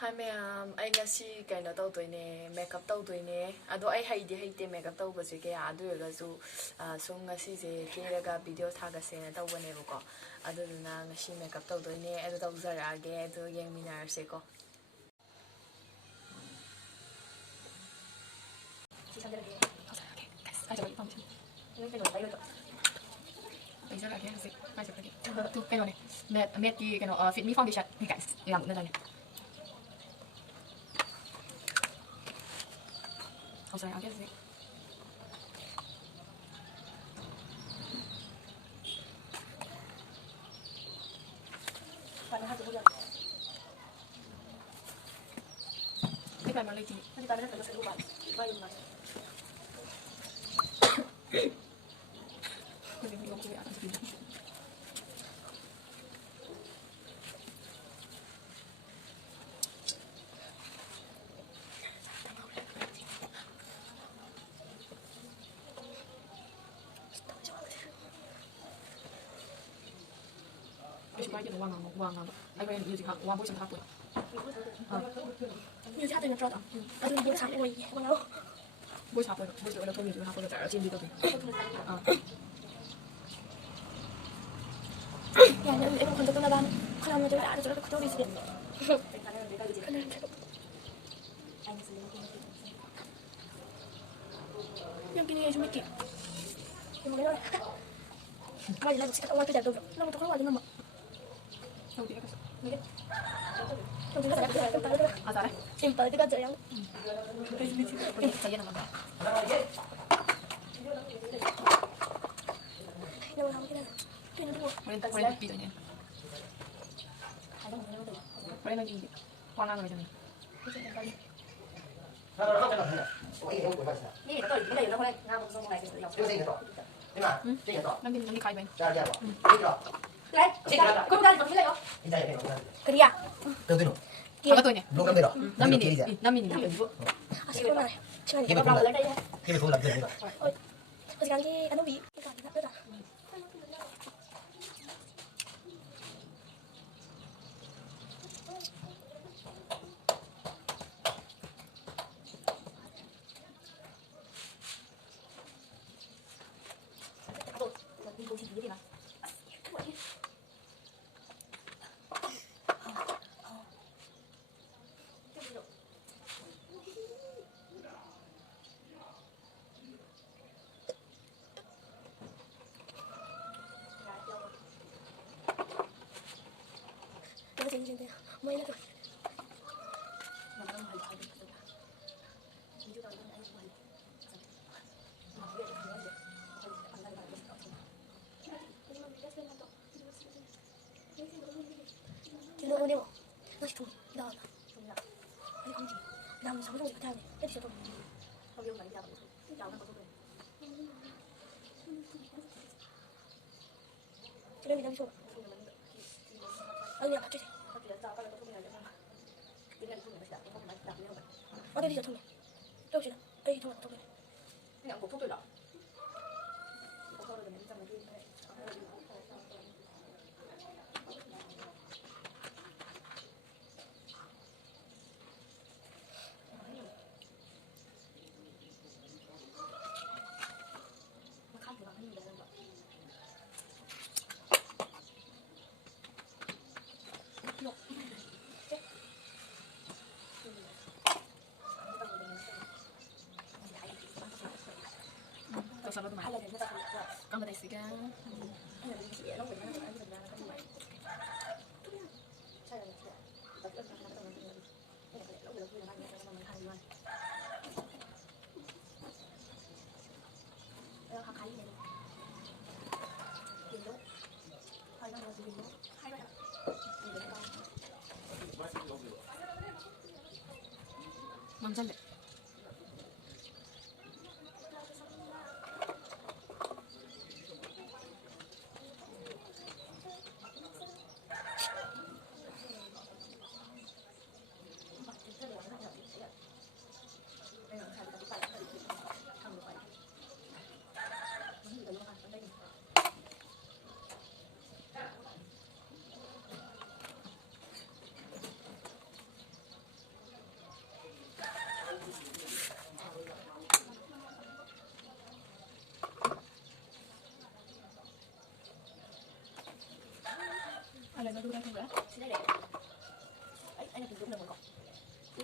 Hi ma'am, I ngasi kaino tawdoine makeup tawdoine ado ai haidi haite makeup tawbase ke adu yagasu sum ngasi je keraga video thagase na tawbane ko adu na ngasi makeup tawdoine adu tawjarage adu yengminarse ko Tu cái này mẹ cái Fit Me Foundation cái làm nữa rồi này. Không sao ăn cái gì. Cái này mà lấy gì? Cái này nó sẽ đủ bạn. Bao nhiêu này? 왕 아이고 유지 왕 보시면 하고 유지 하더니 들어다 아주 뭐 잡고 이게 뭐라고 뭐 잡고 뭐 저거 그 유지 하고 잘 진리도 돼 야, 내가 이거 건져 끝나봐. 그러면 저기 아래 저렇게 그대로 있으래. 여기는 좀 이렇게. 이거 내가 가지 나 지금 와도 돼. 너무 더 와도 너무. 어디 가서 이게. 저기 가자. 아 잘해 지금 빨리 가자요. 자기는 간다 이거 하면 그냥 우리는 비전이야 우리는 이제 화나는 거잖아 남긴 가입해 Lấy, con ra còn lấy không? Cái gì à? 아까 또 있네 남민이 남민이 À, xin lỗi này. Chưa này, vào lấy đây nha. khi không làm gì nữa Ôi, có gì ăn đi, ăn uống gì? Cái gì nữa à? 이제 뭐 이래. 이거 내고 다시 좀 나와. 아니 감지. 나 사무장 같아 하네. 애들 저도. 거기 오면 이따가 이제 안 하고 그래. 저기 나 좀. 아니 야 같이. 어디 뒤져 통해. 저기 여기 통해 통해. 그냥 뭐 통돌라 salad mà con đây xịt 망살래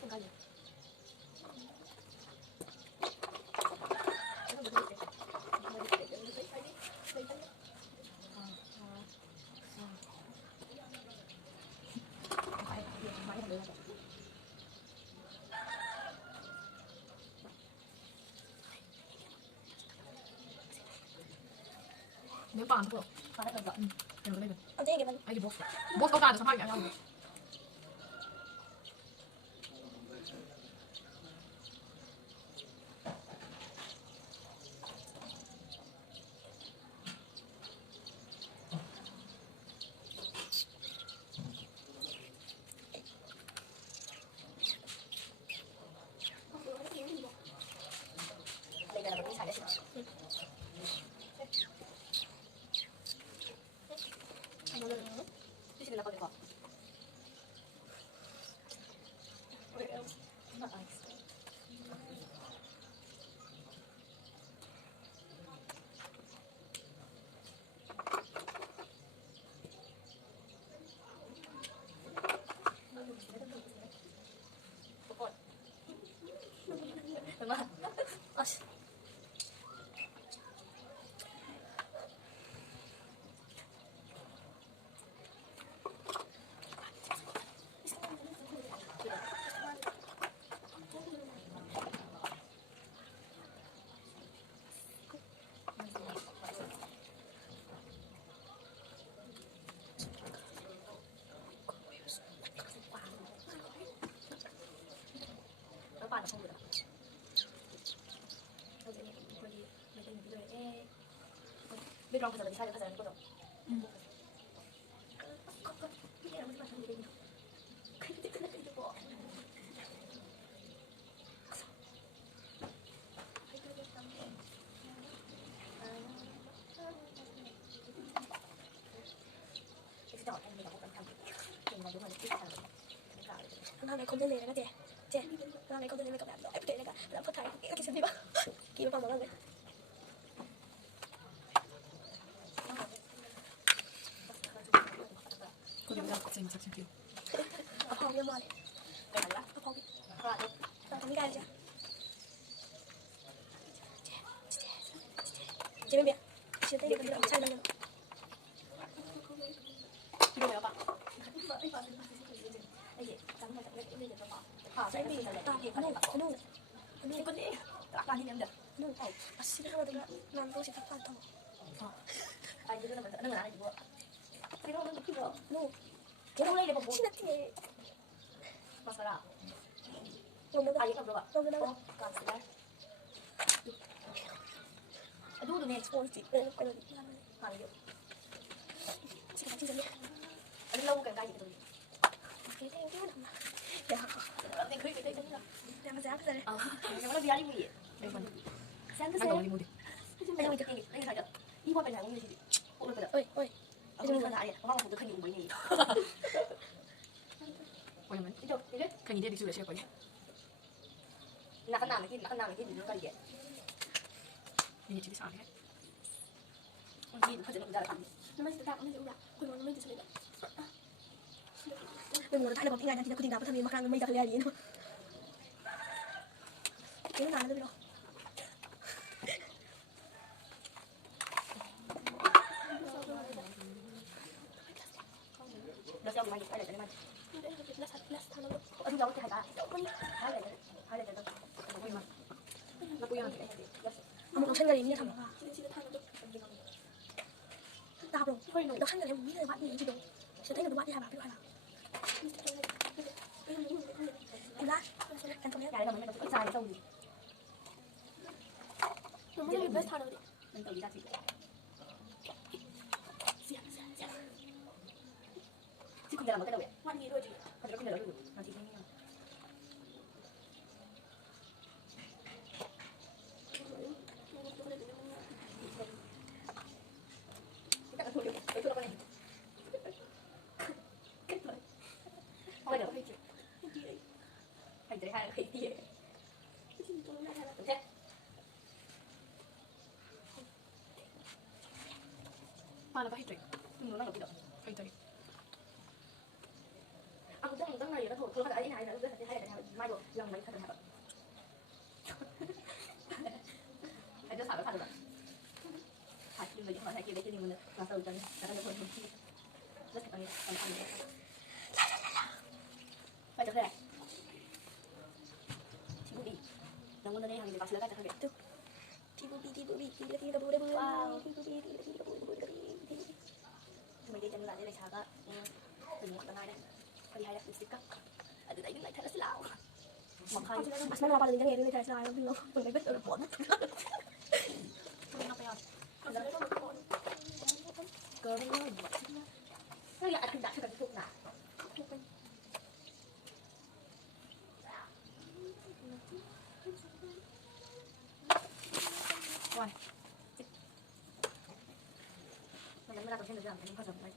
không cần gì nếu toàn thôi còn lại còn giỏi đừng có đây được ông thấy cái mình ai cái bố bố câu ta được xong hai cái nhau đây là mình xài đấy anh nói được chứ xin là con được không đúng không? Nó bạn không được. Biết không, bây giờ là sai rồi, bây giờ là có hôm nay không thể lên cái chị hôm nay không thể lên cái đó em kể là làm phát thải cái xem đi ba kỳ vào bằng đấy cô đừng làm xem chắc kiểu phong đi mời cái này là phong rồi thằng gai chưa chị bên miệng chị thấy được cái sai lần đi đâu bạn sai đi ta thì cái này con đi các bạn đi em được nó phải xin lỗi được làm tôi sẽ thắc mắc thôi ai cứ nó mà nó là gì vậy cái đó nó được rồi nó cái đó đây là một bộ xin lỗi mascara không được ai không được không được đâu còn gì đấy đúng rồi nè ôi chị ơi cái này hoàn liệu chị phải chơi anh lâu càng cay vậy rồi cái theo cái nào dạ anh khơi cái đấy làm giá cái này cái đó bia đi mua gì đây còn sáng cái ăn xe đồ đi mua đi bây giờ mình thực hiện đây là sao đi qua bên này cũng như gì ôi ôi ôi bây giờ mình lại có mong một cái khinh bụi này quay mình đi đâu đi đấy khanh đi đi chơi coi nhé là cái nào cái gì nó cái gì đi chỉ sao hết gì nó phải ra nó mới ra nó mới ra quên nó mới ra đừng ngồi thay là bằng tiếng Anh thì nó cứ tiếng nào thằng mà càng mới ra cái gì nữa cái nào nó được đâu nó sao mày phải để cho mày ông giấu cái hai hai để nó quên mà nó quên mà ông sinh ra như thằng tao rồi nó sinh ra em nghĩ là bạn gì đâu sẽ thấy là bạn đi hai bạn biết hai bạn em đã em không nhớ cái là mình phải dài xong gì nó mới biết thằng đâu mình tự ra chị chứ không thể làm một cái đâu vậy ngoan gì thôi chị không thể làm được mà chị không nghe Hành tới hai là khỉ gì mà là phải chuyện nó là cái động phải chuyện aku tuh nonton nggak ya kan kalau kata ini hari itu hari mai tautan karena ada pun terus kita ini baca kira tibubi namun dari yang dibahas lagi tak itu tibubi tiga boleh wow tibubi tiga boleh cuma dia jangan ada cara dengan tengah ada kali hayat lipstick ada lagi like terus lau makanya asal apa lagi yang ini terus lau belum boleh betul pun apa ya Girl, sao giờ anh đặt cho cái thuốc nào? Rồi. Mình làm cái này làm cái gì vậy?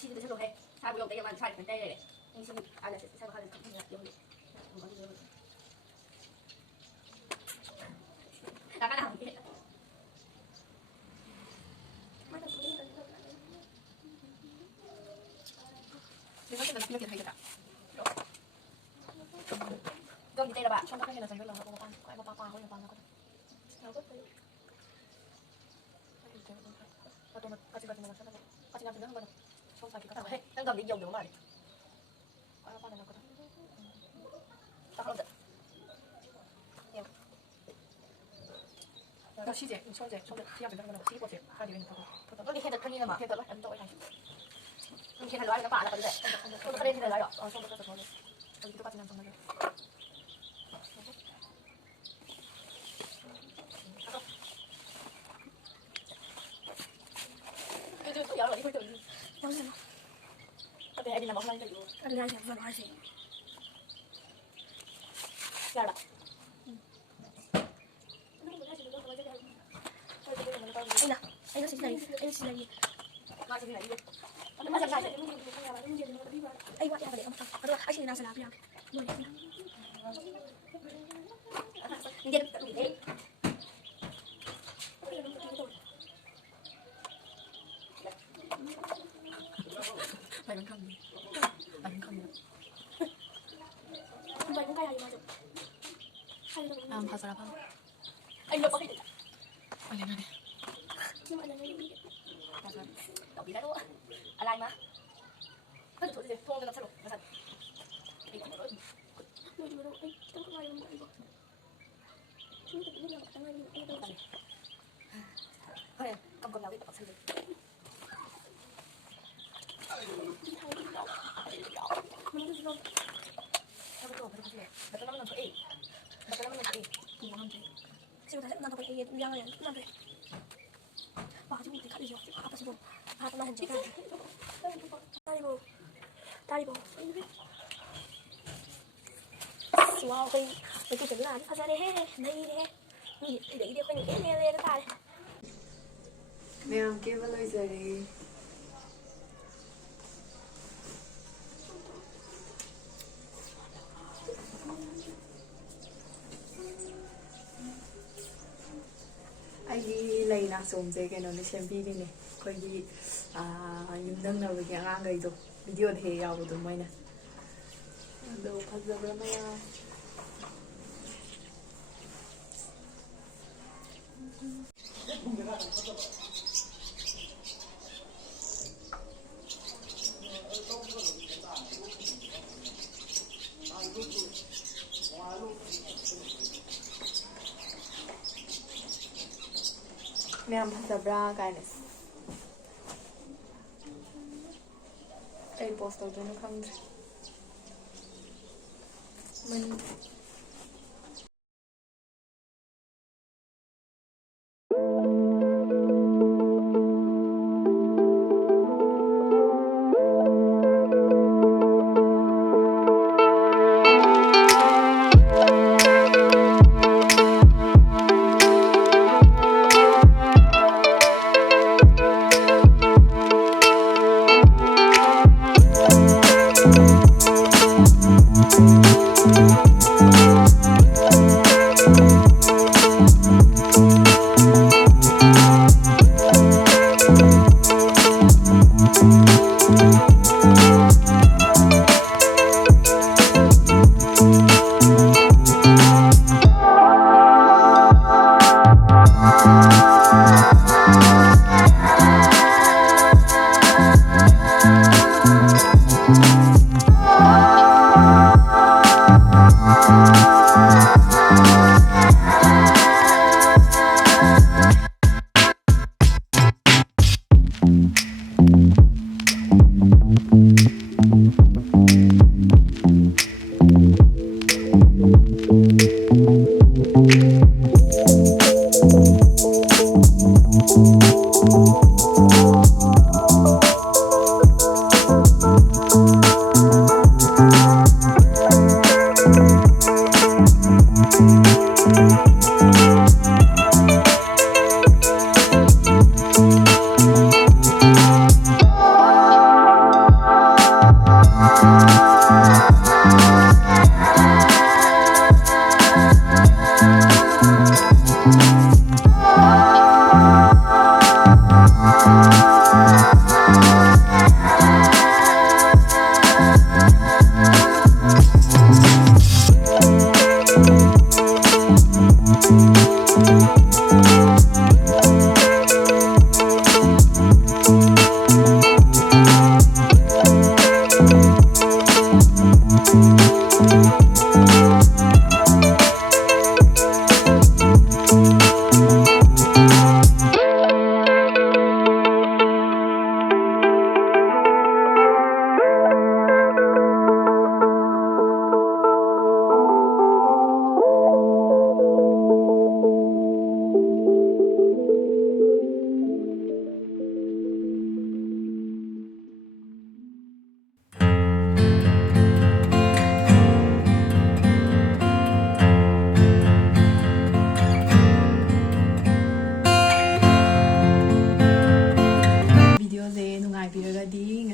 Chị được rồi, sao bây giờ tay bạn sai cái tay này, anh xin ai là sẽ sao hai không được dùng được, không có dùng. Đã cái nào vậy? Đừng có cái này kia hay cả. Gom tay là bạn, trong cái này là dành với lòng của bạn, có ai qua có bạn nào có. Tôi mà cái gì mà sao cái gì làm gì nữa không bao không phải cái thằng này đang cầm đi dùng được mà có nó này nó có tao không được nhiều nó xí dẻ xong dẻ xong được khi làm được nó xí qua dẻ hai điều này thôi nó đi theo được thân như là mà theo được anh tôi này mình khi thay loại các bạn là cái gì tôi có đi thay loại rồi xong được cái thôi tôi bắt làm xong rồi Tapi ada nama lain juga. Ada yang siapa nama sih? Siapa? Ayo sih lagi. Masih lagi. Macam mana? Ayo apa deh? Aduh, asyik nasi lapi yang. Dia tak boleh. Bạn không gì? Bạn không gì? Bạn cũng cái gì mà được? Pasal apa? Anh đâu có biết. Anh này. Nhưng mà anh này biết. Pasal. Đâu biết đâu. Alai mà. Cái chỗ gì? Thua cái sao được? Pasal. Đi không được. Đi đâu đâu? Tôi không ai đâu. Chúng ta biết là thằng này đi đâu rồi. Thôi, cầm nào đi tập sinh. Siapa tahu nanti pakai yang lain nanti. Wah, cuma dekat aja. Apa sih, Bu? Apa namanya? Tari, Bu. Wow, cái tính là phát ra đây hết, đây đấy. Nghĩ đấy đi quanh cái này lên cái tài. Mẹ kia vào lời giờ đi. ꯑꯩꯒꯤ ꯂꯩ ꯅꯥꯆꯣꯝꯁꯦ ꯀꯩꯅꯣꯅꯦ ꯁꯦꯝꯕꯤꯔꯤꯅꯦ ꯑꯩꯈꯣꯏꯒꯤ ꯌꯨꯝꯊꯪꯅꯕꯒꯤ ꯑꯉꯥꯡꯈꯩꯗꯣ ꯚꯤꯗꯤꯑꯣꯗ ꯍꯦꯛ ꯌꯥꯎꯕꯗꯣ ꯃꯣꯏꯅ ꯑꯗꯣ ꯐꯖꯕ ꯃꯌꯥꯝ ꯃꯌꯥꯝ ꯐꯖꯕ꯭ꯔꯥ ꯀꯥꯏꯅ ꯑꯩ ꯄꯣꯁ ꯇꯧꯗꯣꯏꯅꯣ ꯈꯪꯗ꯭ꯔꯦ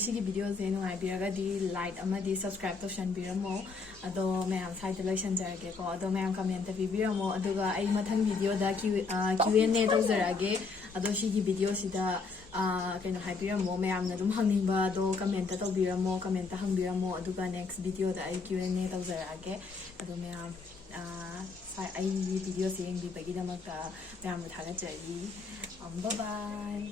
ngasi video ze nungai biraga di like amadi subscribe to shan biramo ado mayam site loisan jarage ko ado mayam comment ta biramo aduga ai mathang video da Q&A tawjarage ado sigi video sida kaino haibiramo mayam na dum hangningba ado comment ta tawbiramo comment ta hangbiramo aduga next video da ai Q&A tawjarage ado mayam ai video se yengbi bagi damakta mayam thaga jari bye bye